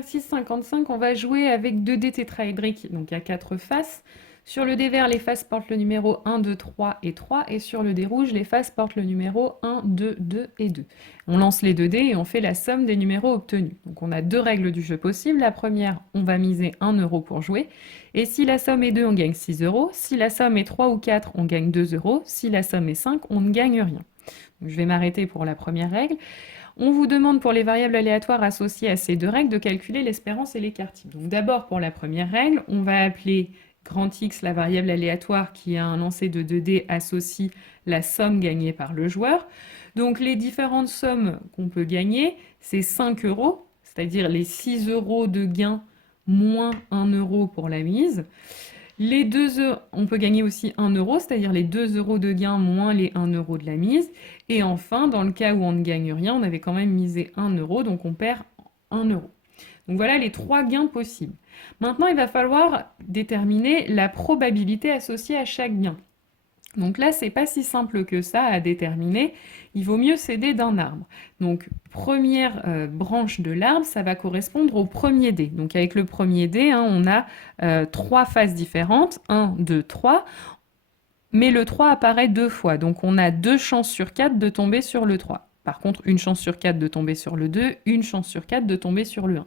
Exercice 55, on va jouer avec 2 dés tétraédriques, donc à 4 faces. Sur le dé vert, les faces portent le numéro 1, 2, 3 et 3, et sur le dé rouge, les faces portent le numéro 1, 2, 2 et 2. On lance les 2 dés et on fait la somme des numéros obtenus. Donc on a 2 règles du jeu possibles. La première, on va miser 1 euro pour jouer, et si la somme est 2, on gagne 6 euros. Si la somme est 3 ou 4, on gagne 2 euros. Si la somme est 5, on ne gagne rien. Donc je vais m'arrêter pour la première règle. On vous demande pour les variables aléatoires associées à ces 2 règles de calculer l'espérance et l'écart type. Donc d'abord pour la première règle, on va appeler grand X la variable aléatoire qui a un lancer de 2 dés associe la somme gagnée par le joueur. Donc les différentes sommes qu'on peut gagner, c'est 5 euros, c'est-à-dire les 6 euros de gain moins 1 euro pour la mise. Les 2 euros, on peut gagner aussi 1 euro, c'est-à-dire les 2 euros de gain moins les 1 euro de la mise. Et enfin, dans le cas où on ne gagne rien, on avait quand même misé 1 euro, donc on perd 1 euro. Donc voilà les 3 gains possibles. Maintenant, il va falloir déterminer la probabilité associée à chaque gain. Donc là, c'est pas si simple que ça à déterminer. Il vaut mieux s'aider d'un arbre. Donc, première branche de l'arbre, ça va correspondre au premier dé. Donc, avec le premier dé, hein, on a 3 phases différentes. 1, 2, 3. Mais le 3 apparaît 2 fois. Donc, on a 2 chances sur 4 de tomber sur le 3. Par contre, une chance sur 4 de tomber sur le 2, une chance sur 4 de tomber sur le 1.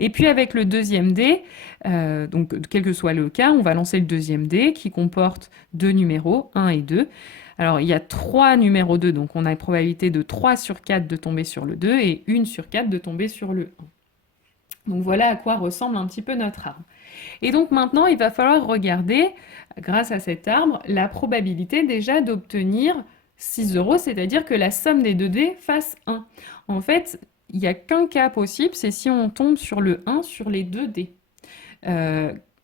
Et puis avec le deuxième dé, donc quel que soit le cas, on va lancer le deuxième dé qui comporte 2 numéros, 1 et 2. Alors il y a 3 numéros 2, donc on a une probabilité de 3 sur 4 de tomber sur le 2 et 1 sur 4 de tomber sur le 1. Donc voilà à quoi ressemble un petit peu notre arbre. Et donc maintenant, il va falloir regarder, grâce à cet arbre, la probabilité déjà d'obtenir 6 euros, c'est-à-dire que la somme des 2 dés fasse 1. En fait, il n'y a qu'un cas possible, c'est si on tombe sur le 1 sur les 2 dés.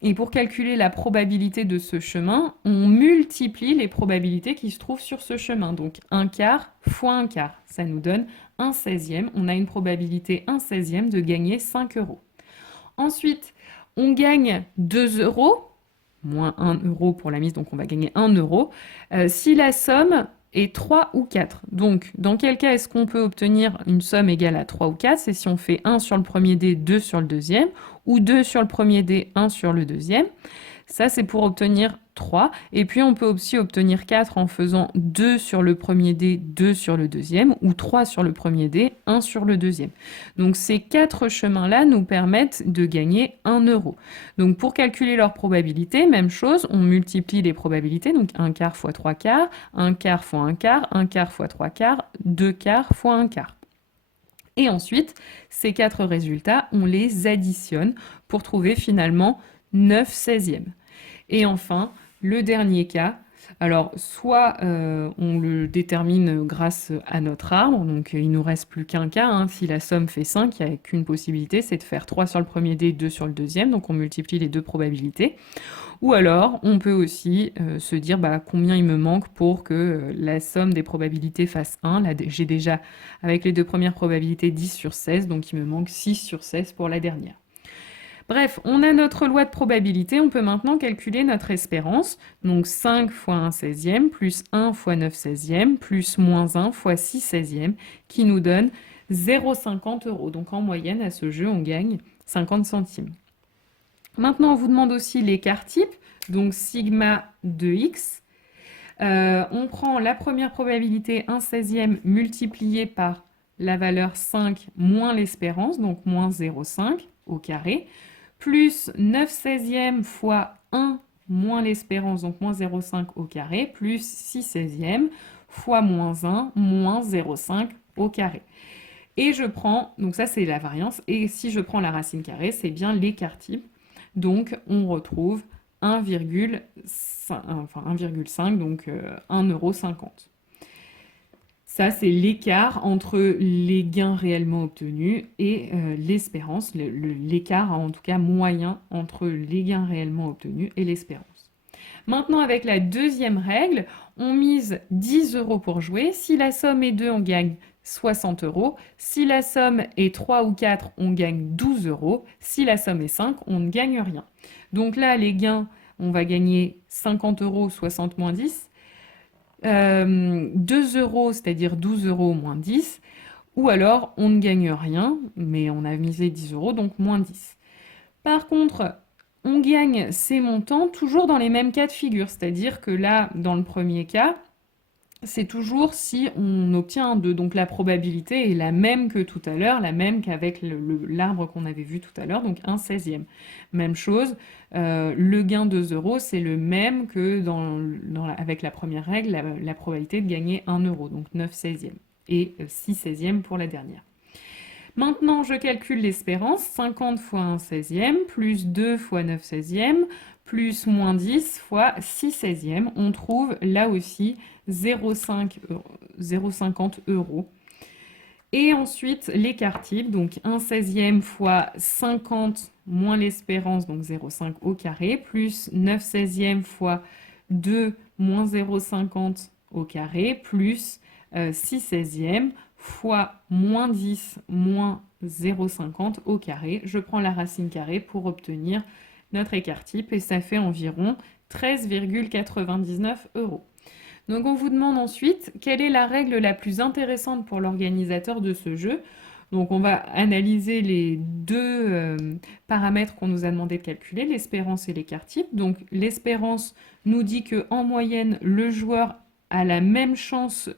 Et pour calculer la probabilité de ce chemin, on multiplie les probabilités qui se trouvent sur ce chemin. Donc 1 quart fois 1 quart, ça nous donne 1 16e. On a une probabilité 1 16e de gagner 5 euros. Ensuite, on gagne 2 euros, moins 1 euro pour la mise, donc on va gagner 1 euro, si la somme est 3 ou 4. Donc, dans quel cas est-ce qu'on peut obtenir une somme égale à 3 ou 4? C'est si on fait 1 sur le premier dé, 2 sur le deuxième, ou 2 sur le premier dé, 1 sur le deuxième. Ça, c'est pour obtenir 3. Et puis, on peut aussi obtenir 4 en faisant 2 sur le premier dé, 2 sur le deuxième, ou 3 sur le premier dé, 1 sur le deuxième. Donc, ces 4 chemins-là nous permettent de gagner 1 euro. Donc, pour calculer leur probabilité, même chose, on multiplie les probabilités. Donc, 1 quart fois 3 quarts, 1 quart fois 1 quart, 1 quart fois 3 quarts, 2 quarts fois 1 quart. Et ensuite, ces 4 résultats, on les additionne pour trouver finalement 9 16e. Et enfin, le dernier cas, alors soit on le détermine grâce à notre arbre, donc il nous reste plus qu'un cas, hein. Si la somme fait 5, il n'y a qu'une possibilité, c'est de faire 3 sur le premier dé, 2 sur le deuxième, donc on multiplie les 2 probabilités. Ou alors, on peut aussi se dire combien il me manque pour que la somme des probabilités fasse 1. Là, j'ai déjà, avec les 2 premières probabilités, 10 sur 16, donc il me manque 6 sur 16 pour la dernière. Bref, on a notre loi de probabilité, on peut maintenant calculer notre espérance. Donc 5 fois 1 16e, plus 1 fois 9 16e, plus moins 1 fois 6 16e, qui nous donne 0,50 euros. Donc en moyenne, à ce jeu, on gagne 50 centimes. Maintenant, on vous demande aussi l'écart type, donc sigma de x. On prend la première probabilité 1 16e multiplié par la valeur 5 moins l'espérance, donc moins 0,5 au carré, plus 9 16e fois 1 moins l'espérance, donc moins 0,5 au carré, plus 6 16e fois moins 1 moins 0,5 au carré. Et je prends, donc ça c'est la variance, et si je prends la racine carrée, c'est bien l'écart type. Donc on retrouve 1,5, donc 1,50 €. Ça, c'est l'écart entre les gains réellement obtenus et l'espérance, l'écart en tout cas moyen entre les gains réellement obtenus et l'espérance. Maintenant, avec la deuxième règle, on mise 10 euros pour jouer. Si la somme est 2, on gagne 60 euros. Si la somme est 3 ou 4, on gagne 12 euros. Si la somme est 5, on ne gagne rien. Donc là, les gains, on va gagner 50 euros, 60 moins 10. 2 euros, c'est-à-dire 12 euros moins 10. Ou alors, on ne gagne rien, mais on a misé 10 euros, donc moins 10. Par contre, on gagne ces montants toujours dans les mêmes cas de figure, c'est-à-dire que là, dans le premier cas, c'est toujours si on obtient un 2. Donc la probabilité est la même que tout à l'heure, la même qu'avec l'arbre qu'on avait vu tout à l'heure, donc 1/16e. Même chose, le gain de 2 euros, c'est le même que avec la première règle, la probabilité de gagner 1 euro, donc 9/16e, et 6/16e pour la dernière. Maintenant, je calcule l'espérance, 50 fois 1/16e, plus 2 fois 9/16e, plus moins 10 fois 6/16e. On trouve là aussi 0,50 euros. Et ensuite, l'écart type, donc 1/16e fois 50 moins l'espérance, donc 0,5 au carré, plus 9/16e fois 2 moins 0,50 au carré, plus 6/16e fois moins 10 moins 0,50 au carré. Je prends la racine carrée pour obtenir notre écart type et ça fait environ 13,99 euros. Donc on vous demande ensuite quelle est la règle la plus intéressante pour l'organisateur de ce jeu. Donc on va analyser les deux paramètres qu'on nous a demandé de calculer, l'espérance et l'écart type. Donc l'espérance nous dit qu'en moyenne, le joueur a la même chance,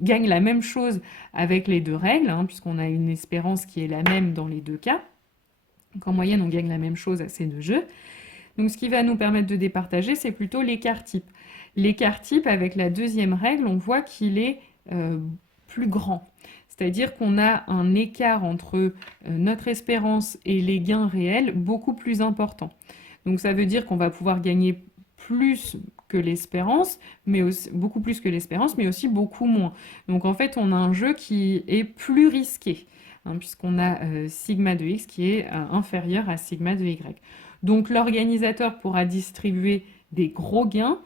gagne la même chose avec les deux règles, puisqu'on a une espérance qui est la même dans les deux cas. Donc en moyenne, on gagne la même chose à ces deux jeux. Donc ce qui va nous permettre de départager, c'est plutôt l'écart type. L'écart type, avec la deuxième règle, on voit qu'il est plus grand. C'est-à-dire qu'on a un écart entre notre espérance et les gains réels beaucoup plus important. Donc ça veut dire qu'on va pouvoir gagner plus que l'espérance, mais aussi, beaucoup plus que l'espérance, mais aussi beaucoup moins. Donc en fait, on a un jeu qui est plus risqué, puisqu'on a sigma de x qui est inférieur à sigma de y. Donc l'organisateur pourra distribuer des gros gains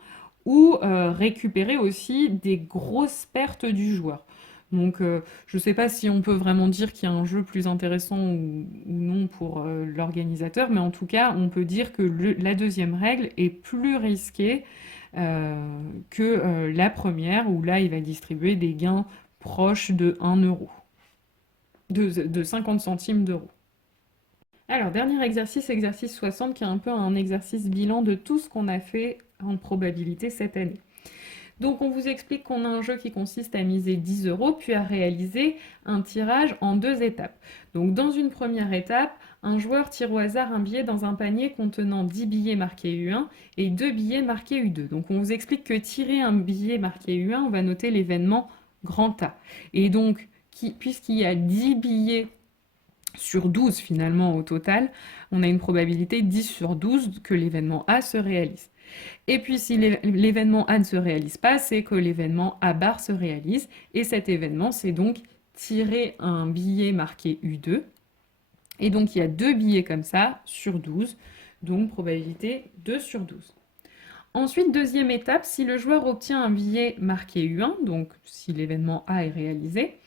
ou récupérer aussi des grosses pertes du joueur. Donc je ne sais pas si on peut vraiment dire qu'il y a un jeu plus intéressant ou non pour l'organisateur, mais en tout cas on peut dire que la deuxième règle est plus risquée que la première, où là il va distribuer des gains proches de 1 euro, de 50 centimes d'euros. Alors, dernier exercice, exercice 60, qui est un peu un exercice bilan de tout ce qu'on a fait en probabilité cette année. Donc, on vous explique qu'on a un jeu qui consiste à miser 10 euros, puis à réaliser un tirage en 2 étapes. Donc, dans une première étape, un joueur tire au hasard un billet dans un panier contenant 10 billets marqués U1 et 2 billets marqués U2. Donc, on vous explique que tirer un billet marqué U1, on va noter l'événement grand A. Et donc, puisqu'il y a 10 billets sur 12 finalement au total, on a une probabilité 10 sur 12 que l'événement A se réalise. Et puis si l'événement A ne se réalise pas, c'est que l'événement A bar se réalise. Et cet événement, c'est donc tirer un billet marqué U2. Et donc il y a 2 billets comme ça sur 12, donc probabilité 2 sur 12. Ensuite, deuxième étape, si le joueur obtient un billet marqué U1, donc si l'événement A est réalisé,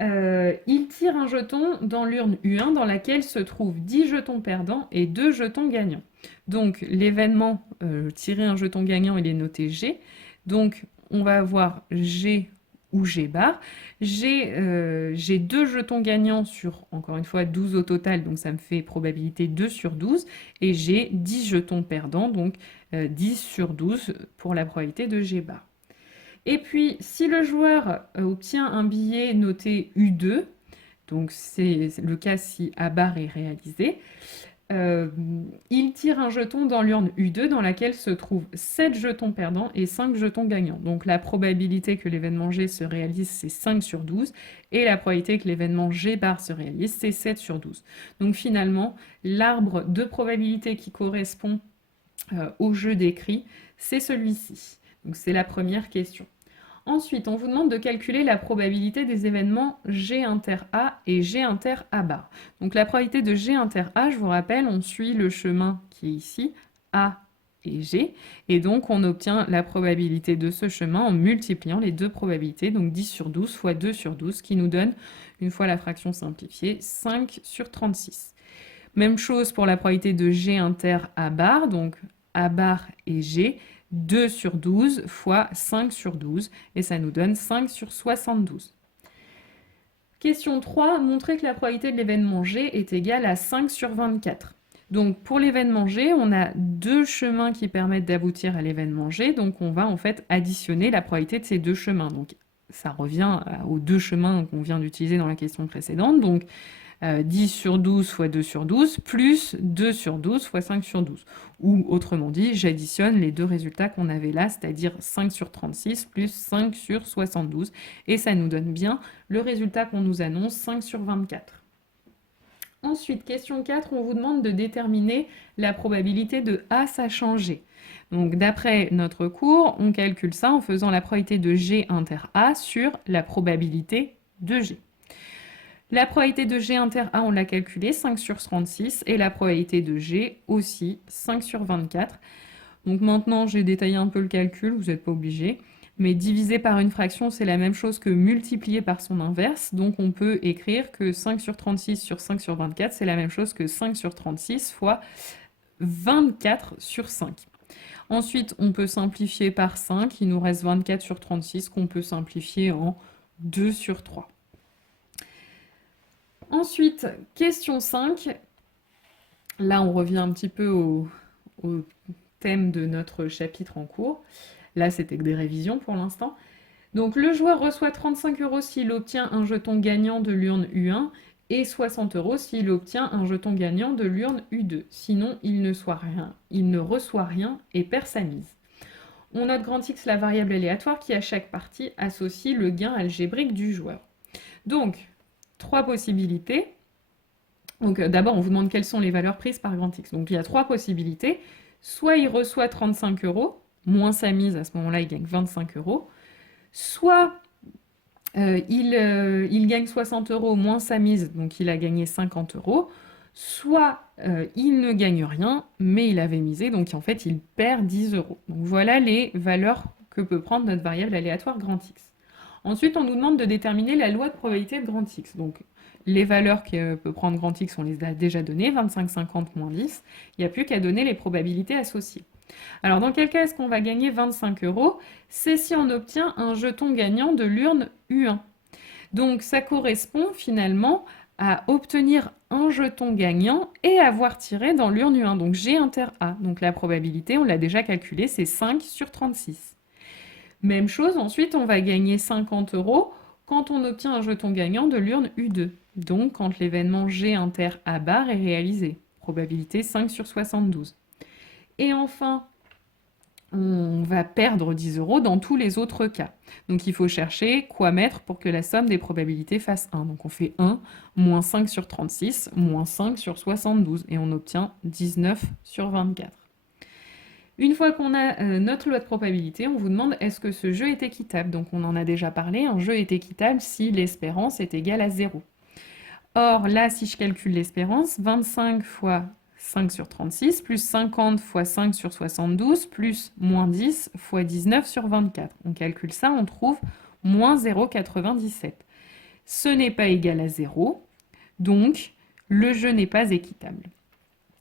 il tire un jeton dans l'urne U1 dans laquelle se trouvent 10 jetons perdants et 2 jetons gagnants. Donc l'événement tirer un jeton gagnant, il est noté G. Donc on va avoir G ou G bar. J'ai 2 jetons gagnants sur, encore une fois, 12 au total, donc ça me fait probabilité 2 sur 12. Et j'ai 10 jetons perdants, donc 10 sur 12 pour la probabilité de G bar. Et puis, si le joueur obtient un billet noté U2, donc c'est le cas si A bar est réalisé, il tire un jeton dans l'urne U2 dans laquelle se trouvent 7 jetons perdants et 5 jetons gagnants. Donc la probabilité que l'événement G se réalise, c'est 5 sur 12, et la probabilité que l'événement G bar se réalise, c'est 7 sur 12. Donc finalement, l'arbre de probabilité qui correspond au jeu décrit, c'est celui-ci. Donc c'est la première question. Ensuite, on vous demande de calculer la probabilité des événements G inter A et G inter A bar. Donc la probabilité de G inter A, je vous rappelle, on suit le chemin qui est ici, A et G, et donc on obtient la probabilité de ce chemin en multipliant les deux probabilités, donc 10 sur 12 fois 2 sur 12, qui nous donne, une fois la fraction simplifiée, 5 sur 36. Même chose pour la probabilité de G inter A bar, donc A bar et G, 2 sur 12 fois 5 sur 12, et ça nous donne 5 sur 72. Question 3, montrer que la probabilité de l'événement G est égale à 5 sur 24. Donc pour l'événement G, on a deux chemins qui permettent d'aboutir à l'événement G, donc on va en fait additionner la probabilité de ces deux chemins. Donc ça revient aux deux chemins qu'on vient d'utiliser dans la question précédente, donc 10 sur 12 fois 2 sur 12, plus 2 sur 12 fois 5 sur 12. Ou autrement dit, j'additionne les deux résultats qu'on avait là, c'est-à-dire 5 sur 36 plus 5 sur 72, et ça nous donne bien le résultat qu'on nous annonce, 5 sur 24. Ensuite, question 4, on vous demande de déterminer la probabilité de A sachant G. Donc d'après notre cours, on calcule ça en faisant la probabilité de G inter A sur la probabilité de G. La probabilité de G inter A, on l'a calculée, 5 sur 36, et la probabilité de G aussi, 5 sur 24. Donc maintenant, j'ai détaillé un peu le calcul, vous n'êtes pas obligé. Mais diviser par une fraction, c'est la même chose que multiplier par son inverse. Donc on peut écrire que 5 sur 36 sur 5 sur 24, c'est la même chose que 5 sur 36 fois 24 sur 5. Ensuite, on peut simplifier par 5. Il nous reste 24 sur 36 qu'on peut simplifier en 2 sur 3. Ensuite, question 5. Là, on revient un petit peu au thème de notre chapitre en cours. Là, c'était que des révisions pour l'instant. Donc, le joueur reçoit 35 € s'il obtient un jeton gagnant de l'urne U1 et 60 € s'il obtient un jeton gagnant de l'urne U2. Sinon, il ne reçoit rien et perd sa mise. On note grand X la variable aléatoire qui, à chaque partie, associe le gain algébrique du joueur. Donc, trois possibilités. Donc, d'abord, on vous demande quelles sont les valeurs prises par grand X. Donc, il y a trois possibilités. Soit il reçoit 35 €, moins sa mise, à ce moment-là, il gagne 25 €. Soit il gagne 60 € moins sa mise, donc il a gagné 50 €. Soit il ne gagne rien, mais il avait misé, donc en fait, il perd 10 €. Donc voilà les valeurs que peut prendre notre variable aléatoire grand X. Ensuite, on nous demande de déterminer la loi de probabilité de grand X. Donc, les valeurs que peut prendre grand X, on les a déjà données, 25, 50, moins 10. Il n'y a plus qu'à donner les probabilités associées. Alors, dans quel cas est-ce qu'on va gagner 25 €? C'est si on obtient un jeton gagnant de l'urne U1. Donc, ça correspond finalement à obtenir un jeton gagnant et avoir tiré dans l'urne U1. Donc, G inter A. Donc, la probabilité, on l'a déjà calculée, c'est 5 sur 36. Même chose, ensuite, on va gagner 50 € quand on obtient un jeton gagnant de l'urne U2. Donc, quand l'événement G inter A bar est réalisé. Probabilité 5 sur 72. Et enfin, on va perdre 10 € dans tous les autres cas. Donc il faut chercher quoi mettre pour que la somme des probabilités fasse 1. Donc on fait 1, moins 5 sur 36, moins 5 sur 72, et on obtient 19 sur 24. Une fois qu'on a notre loi de probabilité, on vous demande est-ce que ce jeu est équitable? Donc on en a déjà parlé, un jeu est équitable si l'espérance est égale à 0. Or là, si je calcule l'espérance, 25 fois 5 sur 36, plus 50 fois 5 sur 72, plus moins 10 fois 19 sur 24. On calcule ça, on trouve moins 0,97. Ce n'est pas égal à 0, donc le jeu n'est pas équitable.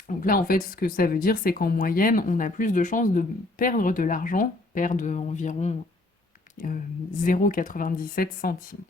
Donc là, en fait, ce que ça veut dire, c'est qu'en moyenne, on a plus de chances de perdre de l'argent, perdre environ 0,97 centimes.